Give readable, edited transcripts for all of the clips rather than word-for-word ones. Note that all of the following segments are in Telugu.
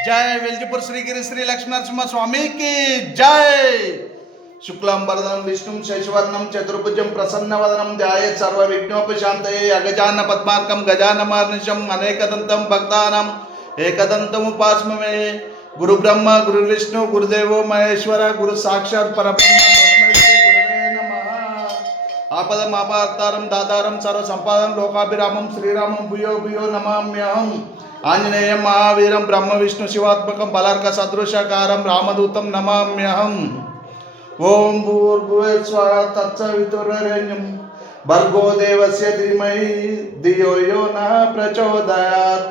जय वेलजीपुर श्रीगिरी श्री लक्ष्मीनरसिंह स्वामी की जय। शुक्लांबरधरं विष्णुं शशिवर्णं चतुर्भुजं प्रसन्नवदनं ध्यायेत् सर्वविघ्नोपशान्तये। अगजानन पद्मार्कं गजाननमहर्निशम् अनेकदन्तं भक्तानाम् एकदन्तम् उपास्महे। गुरु ब्रह्मा गुरु विष्णु गुरुदेवो महेश्वर गुरु साक्षात् परब्रह्म तस्मै श्री गुरुवे नमः। आपदमापहर्तारं दातारं सर्वसम्पादनं लोकाभिरामं श्रीरामं भूयो भूयो नमाम्यहम्। आंजनेयं महावीरं ब्रह्म विष्णु शिवात्मकं बलार्क सदृशकारं रामदूतं नमाम्यहम्। ओम भूर्भुवः स्वः तत्सवितुर्वरेण्यं भर्गो देवस्य धीमहि धियो यो नः प्रचोदयात्।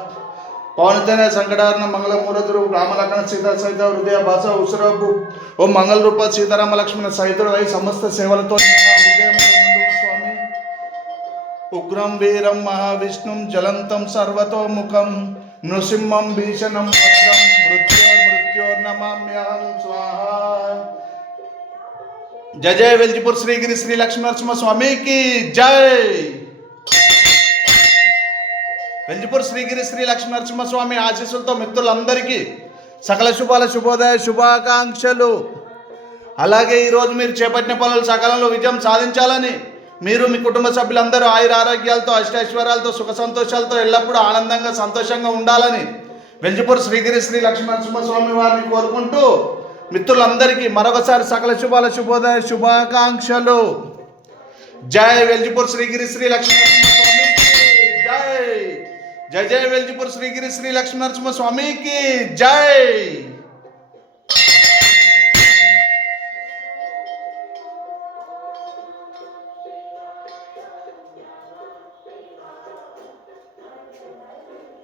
पौनतेन संकटारण मंगलमूर्ति रूप राम लक्ष्मण सीता सहित हृदय भाष उसरभु ओम मंगल रूप सीताराम लक्ष्मण सहित समस्त सेवलतो स्वामी। उग्रं वीरं महाविष्णुं ज्वलन्तं सर्वतोमुखं नृसिंहं भीषणं भद्रं मृत्योर्नमाम्यहं स्वाहा। जय जय वेलजीपुर श्रीगिरी श्री लक्ष्मीनरसिंह स्वामी की जय। వెల్జిపూర్ శ్రీగిరి శ్రీ లక్ష్మీనరసింహ స్వామి ఆశీస్సులతో మిత్రులందరికీ సకల శుభాల శుభోదయ శుభాకాంక్షలు. అలాగే ఈరోజు మీరు చేపట్టిన పనులు సకాలంలో విజయం సాధించాలని, మీరు మీ కుటుంబ సభ్యులందరూ ఆయుర ఆరోగ్యాలతో అష్టైశ్వర్యాలతో సుఖ సంతోషాలతో ఎల్లప్పుడూ ఆనందంగా సంతోషంగా ఉండాలని వెల్జిపూర్ శ్రీగిరి శ్రీ లక్ష్మీనరసింహ స్వామి వారిని కోరుకుంటూ మిత్రులందరికీ మరొకసారి సకల శుభాల శుభోదయ శుభాకాంక్షలు. జై వెల్జిపూర్ శ్రీగిరి శ్రీ లక్ష్మీనరసింహ స్వామి జై. जय जय वेलजीपुर श्रीगिरी श्री लक्ष्मीनरसिंह स्वामी की जय।